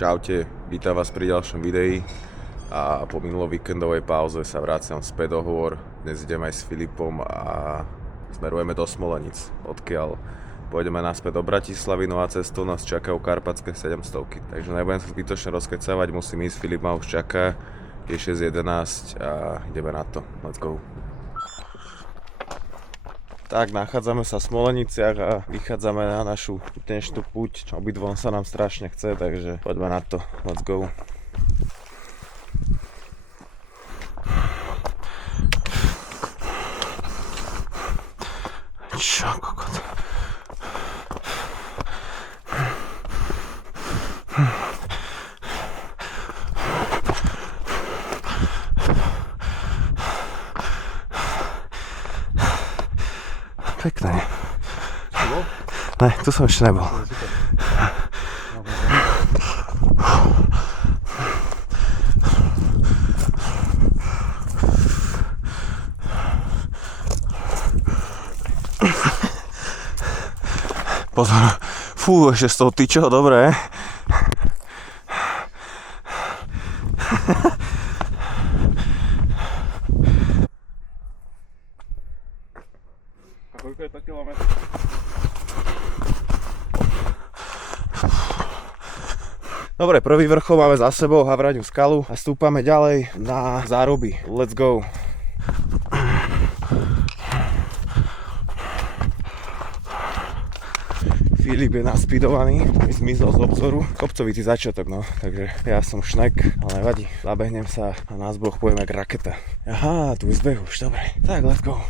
Čaute, vítam vás pri ďalšom videi a po minulovíkendovej pauze sa vraciam späť do hôr. Dnes idem aj s Filipom a smerujeme do Smolenic, odkiaľ pôjdeme naspäť do Bratislavy, no a cestou nás čakajú karpatské 700. Takže nebudem sa zbytočne rozkecávať, musím ísť, Filip ma už čaká, je 6:11 a ideme na to, let's go. Tak, nachádzame sa v Smoleniciach a vychádzame na našu dnešnú púť. Obidvom sa nám strašne chce, takže poďme na to. Let's go. Čo, kokot? Pekné. Ne, tu som ešte nebol. Pozor. Fú, ešte s tou tyčou, dobré. Koľko je to kilometrov? Dobre, prvý vrchol máme za sebou, Havraňu skalu a stúpame ďalej na záruby. Let's go. Filip je naspidovaný, zmizol z obzoru. Kopcovitý začiatok, no, takže ja som šnek, ale nevadí. Zabehnem sa a nás Boh pojeme jak raketa. Aha, tu je zbeh už, dobre. Tak, let's go.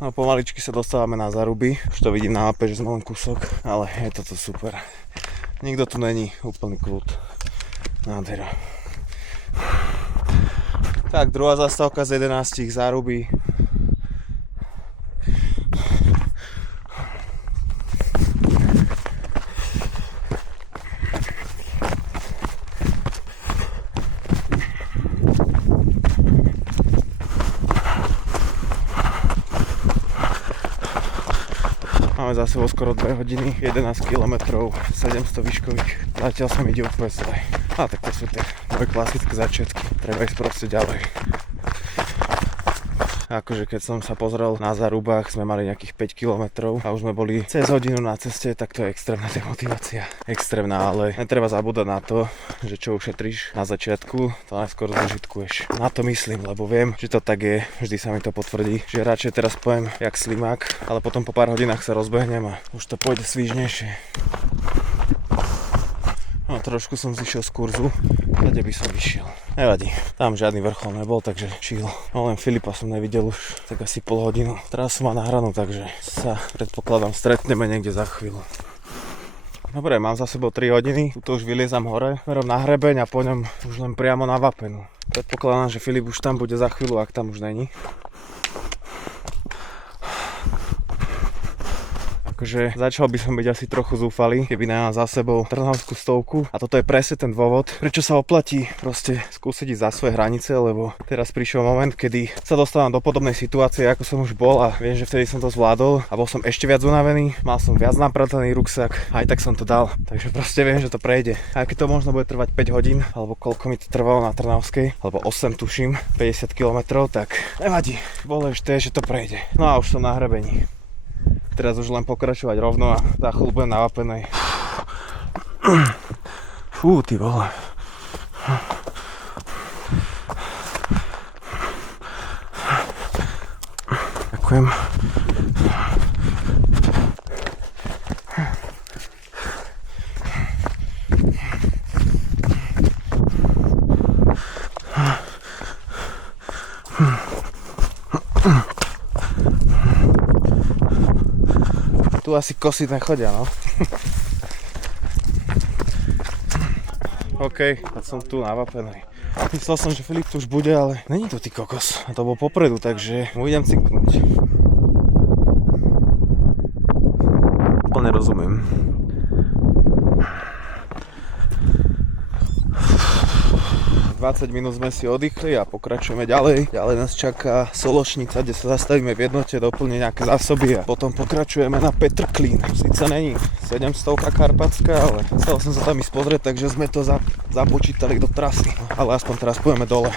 No, pomaličky sa dostávame na Zaruby. Už to vidím na mape, že sme len kúsok, ale je toto super. Nikto tu není, úplný kľud. Nádhera. Tak, druhá zastávka z 11 Záruby. Máme za sebou skoro 2 hodiny, 11 km, 700 výškových. Zatiaľ sa mi ide úplne zle. A tak to sú tie moje klasické začiatky. Treba ísť proste ďalej. Akože keď som sa pozrel na Zarubách, sme mali nejakých 5 km a už sme boli cez hodinu na ceste, tak to je extrémna demotivácia. Extrémna, ale netreba zabúdať na to, že čo ušetríš na začiatku, to najskôr zužitkuješ. Na to myslím, lebo viem, že to tak je, vždy sa mi to potvrdí, že radšej teraz pojem jak slimák, ale potom po pár hodinách sa rozbehnem a už to pôjde svížnejšie. No, trošku som zišiel z kurzu, kde by som vyšiel. Nevadí, tam žiadny vrchol nebol, takže chill. No len Filipa som nevidel už tak asi pol hodinu. Teraz som má nahranú, takže sa predpokladám stretneme niekde za chvíľu. Dobre, mám za sebou 3 hodiny, tu už vyliezam hore, smerom na hrebeň a po ňom už len priamo na Vapenu. Predpokladám, že Filip už tam bude za chvíľu, ak tam už není. Takže začal by som byť asi trochu zúfalý, keby nemám za sebou Trnavskú stovku. A toto je presne ten dôvod, prečo sa oplatí proste skúsiť ísť za svoje hranice, lebo teraz prišiel moment, kedy sa dostávam do podobnej situácie, ako som už bol a viem, že vtedy som to zvládol a bol som ešte viac unavený, mal som viac naprataný ruksak a aj tak som to dal. Takže proste viem, že to prejde. A keď to možno bude trvať 5 hodín, alebo koľko mi to trvalo na Trnavskej, alebo 8 tuším, 50 km, tak nevadí. Dôležité je, že to prejde. No a už som na hrebení. Teraz už len pokračovať rovno a za chvíľu budem na Vapenej. Fú, ty vole. Ďakujem. Tu asi kosiť nechodia, no. OK, tak som tu na Vapenej. Myslel som, že Filip tu už bude, ale není to ty kokos. A to bol popredu, takže mu idem cinknúť. Úplne rozumiem. 20 minút sme si oddychli a pokračujeme ďalej. Ďalej nás čaká Sološnica, kde sa zastavíme v jednote, doplniť nejaké zásoby a potom pokračujeme na Petrklín. Sice není 700 karpatská, ale chcel som sa tam ísť pozrieť, takže sme to započítali do trasy. Ale aspoň teraz pôjdeme dole.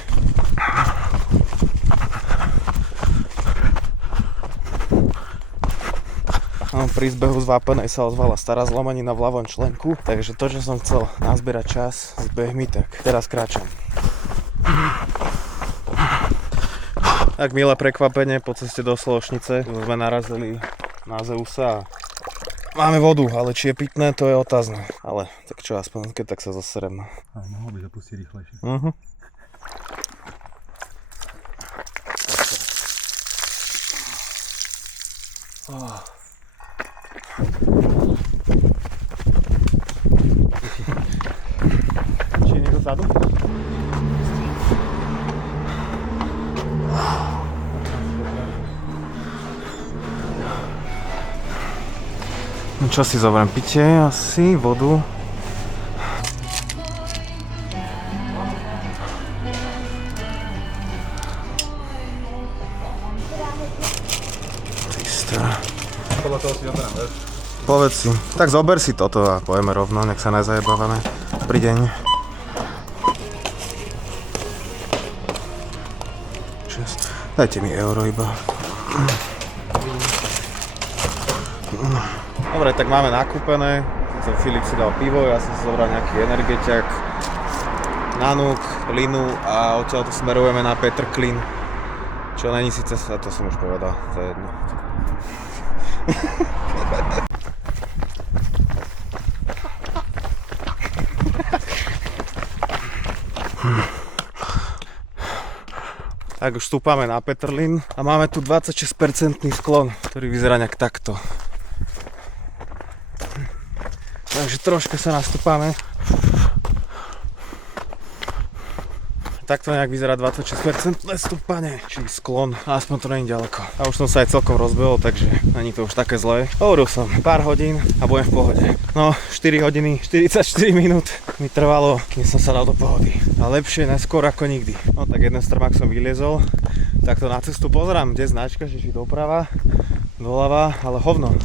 Pri zbehu z Vápenej sa ozvala stará zlomenina v ľavom členku, takže to, čo som chcel nazbierať čas s behmi, tak teraz kráčam. Tak milé prekvapenie, po ceste do Sološnice sme narazili na Zeusa a máme vodu, ale či je pitné, to je otázne. Ale tak čo, aspoň keď tak sa zaserem. Ale mohol by zapustiť rýchlejšie. Či je niekto vzadu? No čo si zoberiem? Pitie asi, vodu. Podľa toho si zoberám, vieš? Povedz si. Tak zober si toto a pojeme rovno, nech sa nezajebávame. Dobrý deň. Dajte mi euro iba. Dobre, tak máme nakúpené. Filip si dal pivo, ja som si zobral nejaký energetiak, nanúk, linu a odtiaľ to smerujeme na Petrklín. Čo není síce, to som už povedal, to je jedno. Tak už vstúpame na Petrlín a máme tu 26% sklon, ktorý vyzerá nejak takto. Takže troška sa nastúpame. Takto nejak vyzerá 26% stúpanie, či sklon, aspoň to není ďaleko. A už som sa aj celkom rozbehol, takže není to už také zlé. Hovoril som pár hodín a budem v pohode. No, 4 hodiny, 44 minút mi trvalo, kým som sa dal do pohody. A lepšie neskôr ako nikdy. No tak jeden strmák som vyliezol, takto na cestu pozerám, kde je značka, že či doprava, doľava, ale hovno.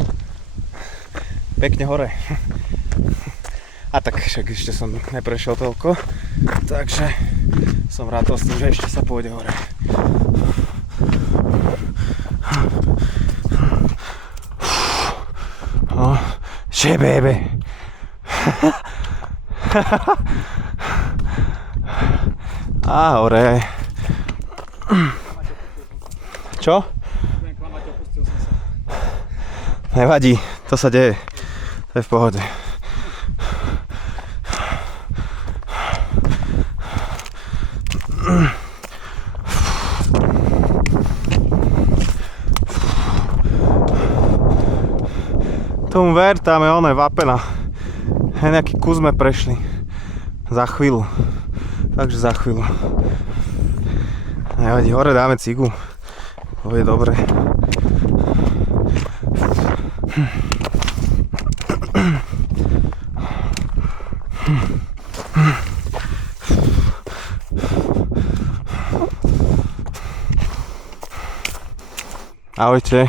Pekne hore. A tak však ešte som neprešiel toľko, takže som rád s tým, že ešte sa pôjde hore. Oh, že bebe. A hore. Čo? Nevadí, to sa deje. To je v pohode. Tomu ver, tam je oné Vápena. Nejaký kus sme prešli. Za chvíľu. Takže za chvíľu. Nevadí, hore dáme cigu. To je dobre. Ahojte.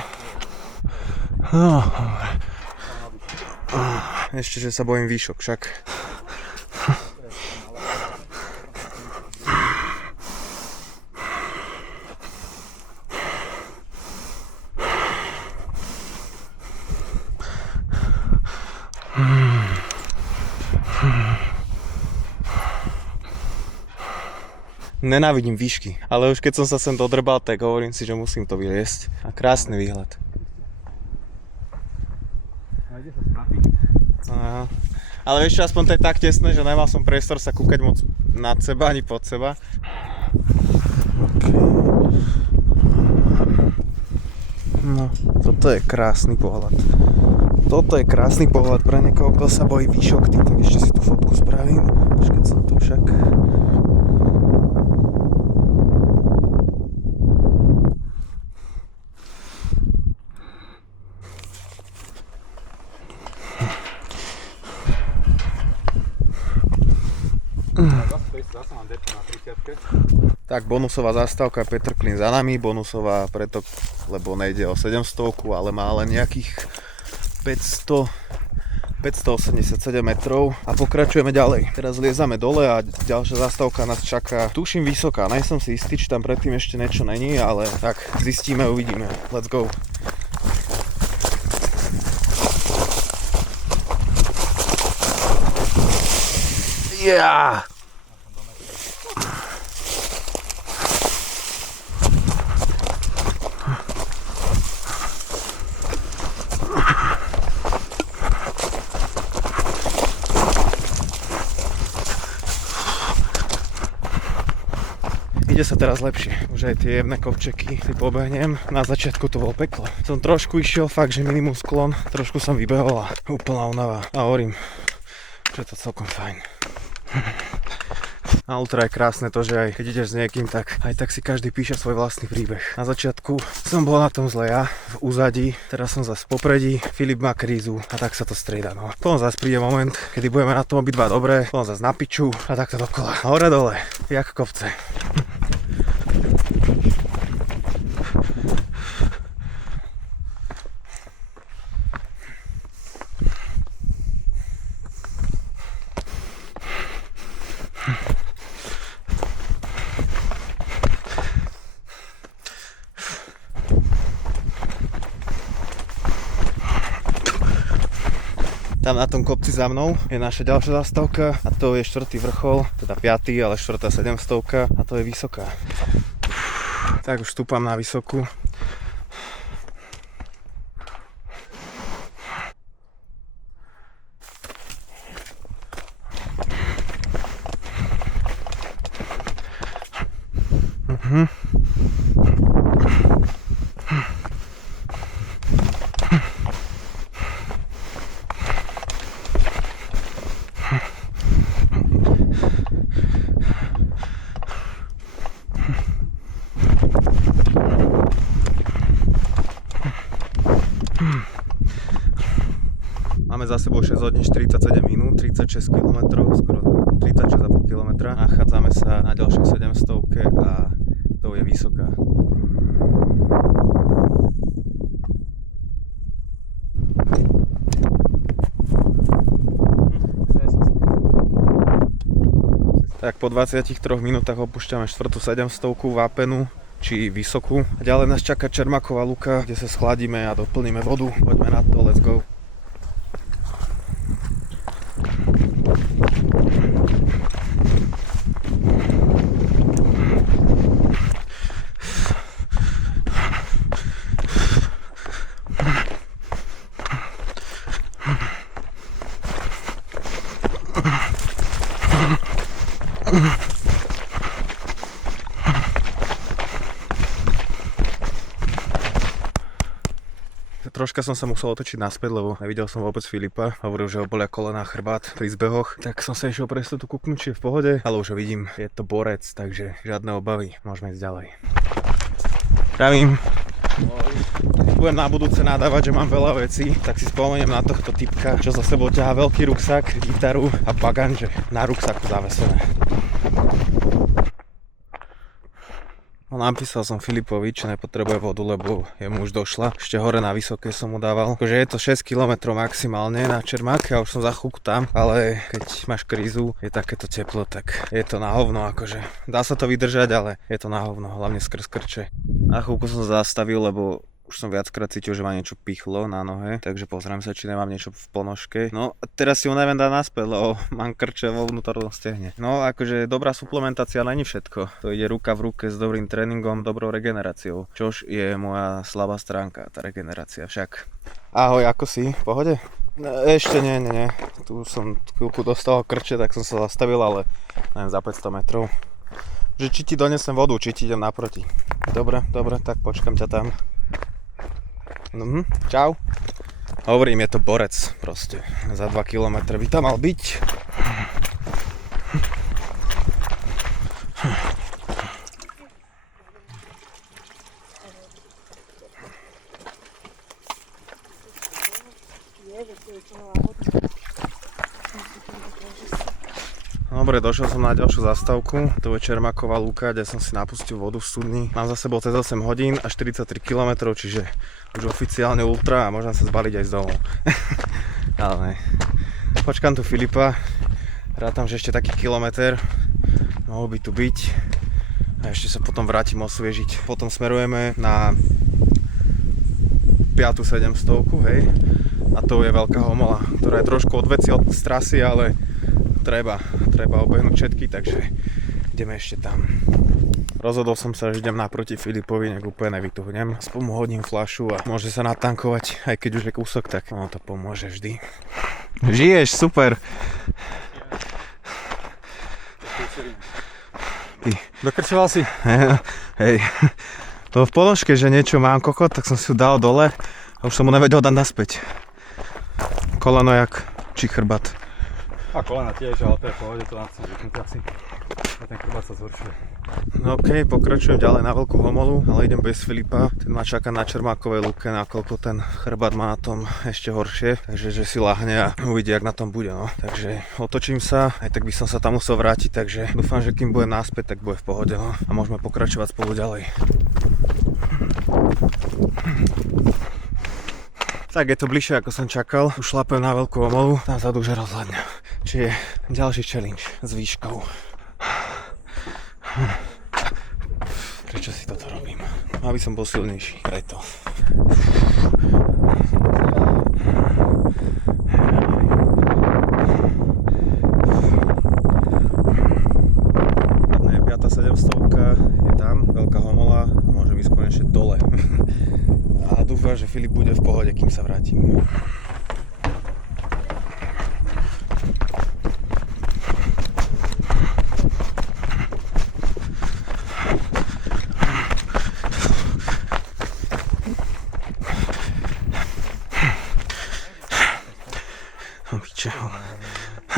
Ešte, že sa bojím výšok však. Nenávidím výšky, ale už keď som sa sem dodrbal, tak hovorím si, že musím to vyliesť. A krásny výhľad. Aha. Ale vieš čo, aspoň to je tak tesné, že nemal som priestor sa kúkať moc nad seba ani pod seba. Okay. No, toto je krásny pohľad. Toto je krásny pohľad pre niekoho, kto sa bojí výšok. Tak ešte si tú fotku spravím. Keď som tu však. Zase mám depo na 30. Tak, bonusová zastávka Petr Klin za nami, bonusová preto, lebo nejde o 700, ale má len nejakých 587 metrov a pokračujeme ďalej. Teraz liezame dole a ďalšia zastávka nás čaká, tuším vysoká, nie som si istý, či tam predtým ešte niečo není, ale tak zistíme, uvidíme. Let's go. Yeah! Ide sa teraz lepšie. Už aj tie jemné kopčeky si pobehnem. Na začiatku to bolo peklo. Som trošku išiel fakt, že minimum sklon. Trošku som vybehol a úplná únava. A hovorím, že to celkom fajn. Na ultra je krásne to, že aj keď ideš s niekým, tak aj tak si každý píše svoj vlastný príbeh. Na začiatku som bol na tom zle ja, v úzadí, teraz som zase v popredí, Filip má krízu a tak sa to strieda. No. Potom zase príde moment, kedy budeme na tom obidva dobré, potom zase na piču a takto dokola. Hore dole, jak kopce. Tam na tom kopci za mnou je naša ďalšia zastávka a to je 4. vrchol, teda 5., ale 4. 700 a to je vysoká. Tak už stúpam na vysokú. Máme za sebou 6 hodín 47 minút, 36 km, skoro 36,5 km. Nachádzame sa na ďalšej 700 a to je vysoká. Tak po 23 minútach opúšťame 4. 700 vápenú, či vysokú. A ďalej nás čaká Čermáková luka, kde sa schladíme a doplníme vodu. Poďme na to, let's go. Troška som sa musel otočiť naspäť, lebo nevidel som vôbec Filipa. Hovoril, že ho bolia kolená, chrbát pri zbehoch. Tak som sa išiel pre istotu kúknuť, či je v pohode. Ale už ho vidím, je to borec, takže žiadne obavy. Môžeme ísť ďalej. Zdravím. Budem na budúce nadávať, že mám veľa vecí, tak si spomeniem na tohto typka, čo za sebou ťahá veľký ruksak, gitaru a baganže na ruksaku zavesené. Napísal som Filipovi, že nepotrebuje vodu, lebo jemu už došla. Ešte hore na vysoké som mu dával. Akože je to 6 km maximálne na Čermáke a už som za chvíľku tam, ale keď máš krízu, je takéto teplo, tak je to na hovno akože. Dá sa to vydržať, ale je to na hovno, hlavne skrz krče. Na chvíľku som sa zastavil, lebo už som viackrát cítil, že ma niečo pichlo na nohe, takže pozriem sa, či nemám niečo v ponožke. No a teraz si ho neviem dať naspäť, lebo mám krče vo vnútornom stehne. No akože dobrá suplementácia není všetko. To ide ruka v ruke s dobrým tréningom, dobrou regeneráciou. Čož je moja slabá stránka, tá regenerácia však. Ahoj, ako si? V pohode? No, ešte nie. Tu som chvíľku dostal krče, tak som sa zastavil, ale neviem, za 500 metrov. Že či ti donesem vodu, či ti idem naproti. Dobre, tak počkam ťa tam. Čau. Hovorím, je to borec proste. Za 2 km by tam mal byť. Dobre, došiel som na ďalšiu zastávku. To je Čermáková lúka, kde som si napustil vodu v studni. Mám za sebou cez 8 hodín a 43 km, čiže už oficiálne ultra a môžem sa zbaliť aj z domov. Ale ne. Počkám tu Filipa. Rátam, že ešte taký kilometr. Mohol by tu byť. A ešte sa potom vrátim osviežiť. Potom smerujeme na 5. 700, hej. A to je Veľká Homola, ktorá je trošku odveci od trasy, ale treba obehnúť všetky, takže ideme ešte tam. Rozhodol som sa, že idem naproti Filipovi, nech úplne nevytuhnem. Aspoň mu hodím fľašu a môže sa natankovať, aj keď už je kúsok, tak ono to pomôže vždy. Žiješ, super! Dokrčoval si? Hej, to v ponožke, že niečo mám kokot, tak som si ju dal dole a už som mu nevedel dať naspäť. Koleno jak, či chrbát. A kolena tiež, ale to je v pohode, to nám chcem zvyknúť asi. A ten chrbát sa zhoršuje. No okej, pokračujem ďalej na Veľkú Homolu, ale idem bez Filipa. Ten ma čaká na Čermákovej lúke, nakoľko ten chrbát má na tom ešte horšie. Takže že si lahne a uvidí, jak na tom bude, no. Takže otočím sa, aj tak by som sa tam musel vrátiť, takže dúfam, že kým bude naspäť, tak bude v pohode, no. A môžeme pokračovať spolu ďalej. Tak je to bližšie, ako som čakal. Už šlapem na Veľkú Homolu, tam vzadu už rozhľadňa. Čiže ďalší challenge s výškou. Prečo si toto robím? Aby som bol silnejší, preto. Ne, 5. 700 je tam, Veľká Homola a môžem ísť konečne dole. A dúfam, že Filip bude v pohode, kým sa vrátim.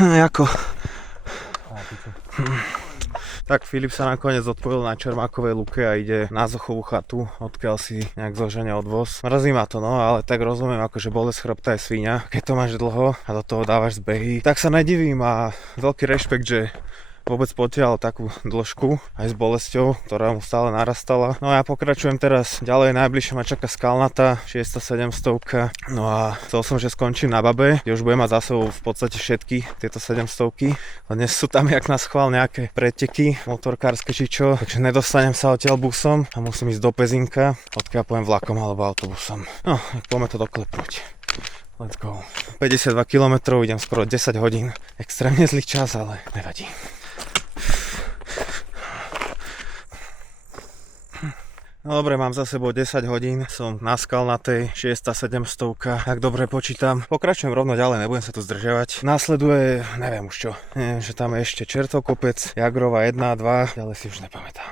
Jako? Tak Filip sa nakoniec odpojil na Čermákovej lúke a ide na Zochovú chatu, odkiaľ si nejak zožene odvoz. Mrzí ma to, no, ale tak rozumiem, akože bolesť chrbta je svíňa. Keď to máš dlho a do toho dávaš zbehy, tak sa nedivím a veľký rešpekt, že vôbec potiahol takú dĺžku aj s bolesťou, ktorá mu stále narastala. No a ja pokračujem teraz ďalej, najbližšie ma čaká Skalnatá, 6. 700. No a chcel som, že skončím na Babe, kde už budem mať za sebou v podstate všetky tieto 700. A dnes sú tam jak na schvál nejaké preteky motorkárske či čo, takže nedostanem sa odtiaľ busom a musím ísť do Pezinka, odkiaľ poviem vlakom alebo autobusom. No, poďme to doklepnúť. Let's go. 52 km, idem skoro 10 hodín. Extrémne zlý čas, ale nevadí. No dobre, mám za sebou 10 hodín, som na Skalnatej, 6. 700, ak dobre počítam. Pokračujem rovno ďalej, nebudem sa tu zdržiavať. Následuje, neviem už čo, neviem, že tam je ešte Čertovkopec, Jagrova 1 a 2, ďalej si už nepamätám.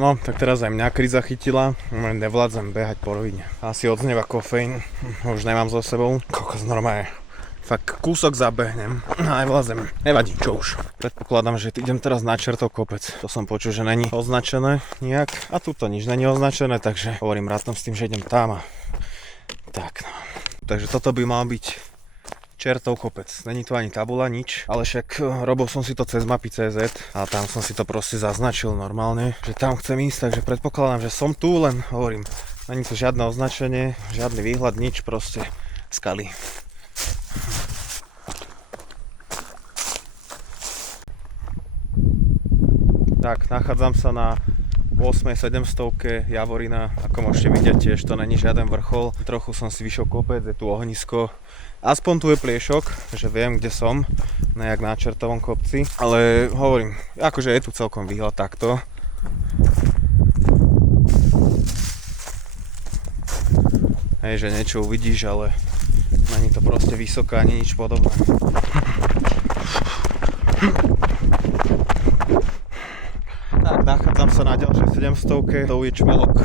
No, tak teraz aj mňa kríza chytila, nevládzem behať po rovine. Asi odznieva kofeín, už nemám so sebou. Kokos, normálne. Fakt kúsok zabehnem, nevládzem. Nevadí, čo už. Predpokladám, že idem teraz na Čertovkopec. To som počul, že není označené nejak. A tu to nič není označené, takže hovorím rátom s tým, že idem tam a tak no. Takže toto by mal byť Čertovkopec. Není tu ani tabula, nič, ale však robil som si to cez mapy.cz a tam som si to proste zaznačil normálne, že tam chcem ísť, takže predpokladám, že som tu, len hovorím, není tu žiadne označenie, žiadny výhľad, nič, proste skaly. Tak, nachádzam sa na 8. 700 Javorina, ako môžete vidieť, tiež to není žiaden vrchol, trochu som si vyšiel kopec, je tu ohnisko. Aspoň tu je pliešok, že viem, kde som, nejak na Čertovom kopci, ale hovorím, akože je tu celkom výhľad takto. Hej, že niečo uvidíš, ale není to proste vysoké ani nič podobné. Tak, nachádzam sa na ďalšej 700, to je Čmelok.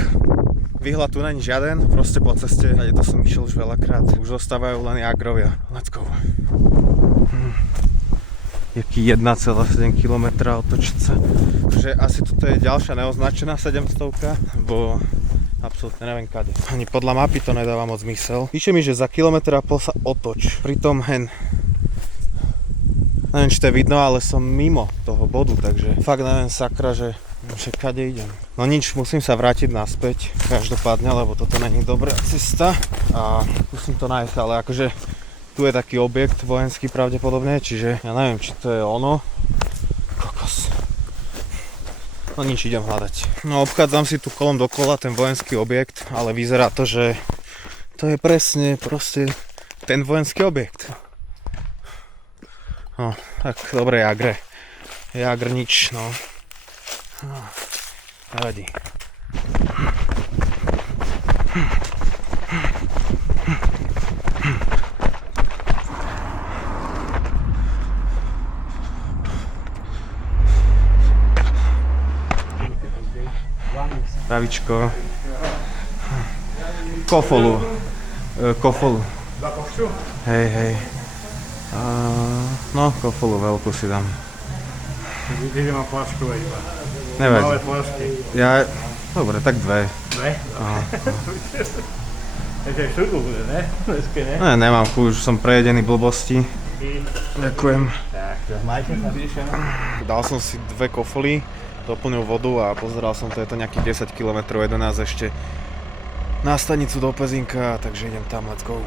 Výhľad tu není žiaden, proste po ceste, a to som išiel už veľakrát, už zostávajú len Jagrovia. Let's go. jaký 1,7 km otočiť sa. Takže asi toto je ďalšia neoznačená 700, bo absolútne neviem kade. Ani podľa mapy to nedáva moc zmysel. Píše mi, že za kilometr a pol sa otoč. Pritom neviem, či to je vidno, ale som mimo toho bodu, takže fakt neviem sakra, že kade idem. No nič, musím sa vrátiť naspäť, každopádne, lebo toto není dobrá cesta a musím to nájsť, ale akože tu je taký objekt vojenský pravdepodobne, čiže ja neviem, či to je ono. Kokos. No nič, idem hľadať. No obchádzam si tu kolom dokola ten vojenský objekt, ale vyzerá to, že to je presne proste ten vojenský objekt. No, tak dobre, Jagre. Jagr nič, no. Nevadí. Pravičko. Kofolu. Kofolu. Hej. No, kofolu veľkú si dám. Vidíš, že mám flaškové iba. Nevadí. Malé flašky. Dobre, tak dve. Dve? Takže štruku bude, ne? Dneska ne? Ne, nemám chuť, už som prejedený blbosti. Ďakujem. Tak, majte sa vyriešené. Dal som si dve kofoly, doplnil vodu a pozeral som to, je to nejakých 10 km, 11 ešte na stanicu do Pezinka, takže idem tam, let's go.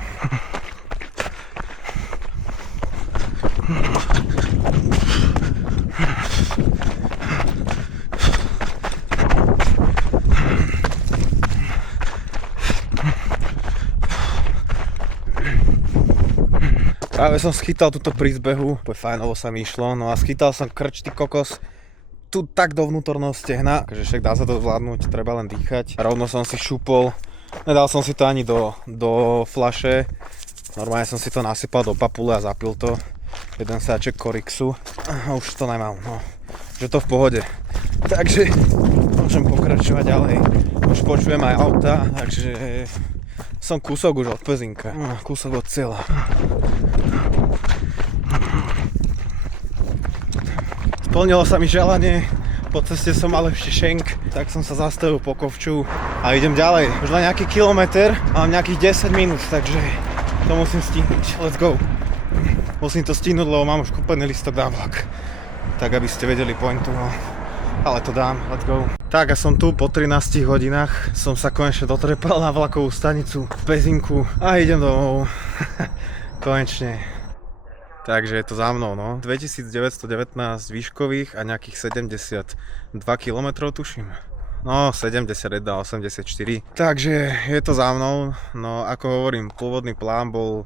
Práve som schytal túto prízbehu, fajnovo sa mi išlo, no a schytal som krč, ty kokos, tu tak do vnútorného stehna, takže však dá sa to zvládnuť, treba len dýchať. Rovno som si šupol, nedal som si to ani do fľaše, normálne som si to nasypal do papule a zapil to, jeden sáček Korixu a už to nemám, no, že to v pohode. Takže môžem pokračovať ďalej, už počujem aj auta, takže som kúsok už od Pezinka, kúsok od cieľa. Splnilo sa mi želanie, po ceste som mal ešte šenk, tak som sa zastavil po Kovču a idem ďalej. Už len nejaký kilometr, mám nejakých 10 minút, takže to musím stihnúť. Let's go. Musím to stihnúť, lebo mám už kúpený listok na vlak. Tak aby ste vedeli pointu, no. Ale to dám, let's go. Tak a som tu, po 13 hodinách som sa konečne dotrepal na vlakovú stanicu v Pezinku a idem domov. Konečne. Takže je to za mnou, no. 2919 výškových a nejakých 72 km tuším. No, 71, 84. Takže je to za mnou. No, ako hovorím, pôvodný plán bol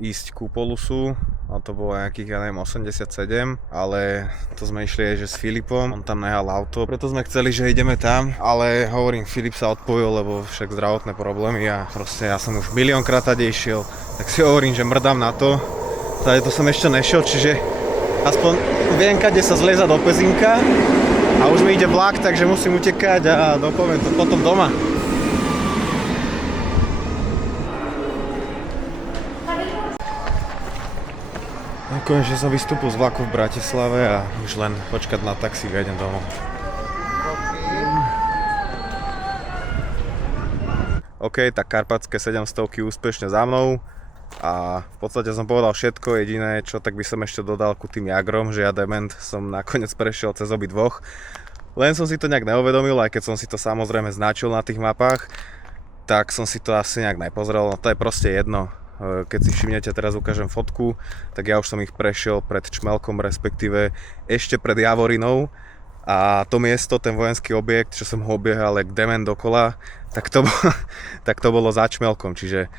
ísť ku Polusu. A to bolo nejakých, ja neviem, 87. Ale to sme išli aj že s Filipom. On tam nehal auto. Preto sme chceli, že ideme tam. Ale hovorím, Filip sa odpojil, lebo však zdravotné problémy. A proste ja som už miliónkrát tady išiel. Tak si hovorím, že mrdám na to. Tady to som ešte nešiel, čiže aspoň viem, kde sa zlieza do Pezinka a už mi ide vlak, takže musím utekať a dopoviem to potom doma. Konečne som vystúpil z vlaku v Bratislave a už len počkať na taxík a idem domov. OK, tak karpatské 700 úspešne za mnou. A v podstate som povedal všetko, jediné čo, tak by som ešte dodal ku tým Jagrom, že ja dement som nakoniec prešiel cez obi dvoch. Len som si to nejak neuvedomil, aj keď som si to samozrejme značil na tých mapách, tak som si to asi nejak nepozrel, no to je proste jedno. Keď si všimnete, teraz ukážem fotku, tak ja už som ich prešiel pred Čmelkom, respektíve ešte pred Javorinou. A to miesto, ten vojenský objekt, čo som ho obiehal jak dement dokola, tak to bolo za Čmelkom, čiže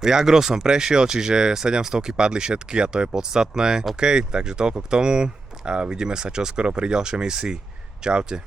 Jagro som prešiel, čiže 700 padli všetky a to je podstatné. OK, takže toľko k tomu a vidíme sa čoskoro pri ďalšej misii. Čaute.